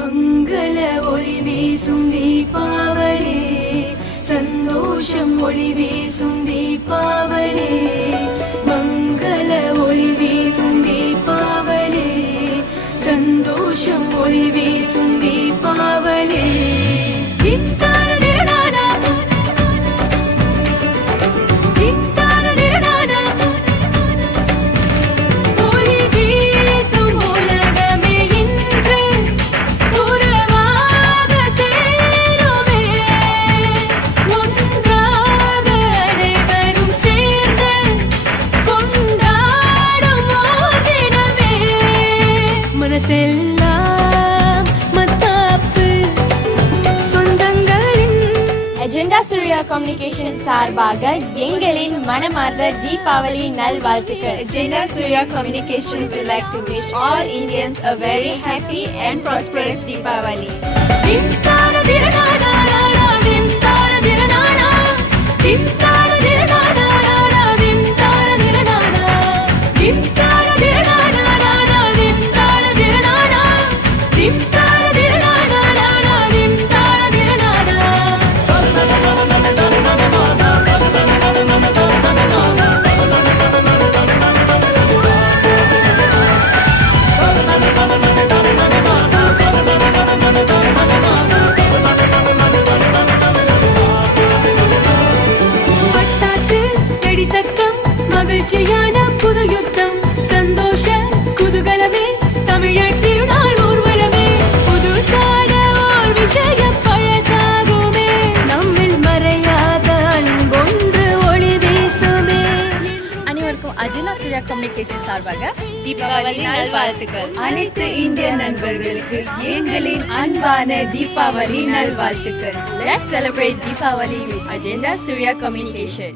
மங்கள ஒளி வீசும் தீபாவளி, சந்தோஷம் ஒளி வீசும் தீபாவளி, மங்கள ஒளி வீசும் தீபாவளி, சந்தோஷம் ஒளி வீசும் தீபாவளி. Agenda Surya Communication சார்பாக எங்களின் மனமார்ந்த தீபாவளி நல்வாழ்த்துக்கள். Agenda Surya Communications would like to wish all Indians a very happy and prosperous Deepavali. மகிழ்ச்சியான புது யுத்தம், சந்தோஷ குதூகலமே, தமிழர் திருநாள் ஊர்வலமே, புதுசான ஓர் விஷயம் பழசாகுமே, நம்மில் மறையாத அன்பொன்று ஒளி வீசுமே. அனைவருக்கும் அஜெண்டா சூர்யா கம்யூனிகேஷன் சார்பாக தீபாவளி நல்வாழ்த்துக்கள். அனைத்து இந்திய நண்பர்களுக்கு எங்களின் அன்பான தீபாவளி நல்வாழ்த்துக்கள். Let's celebrate Deepavali with Agenda Surya Communication.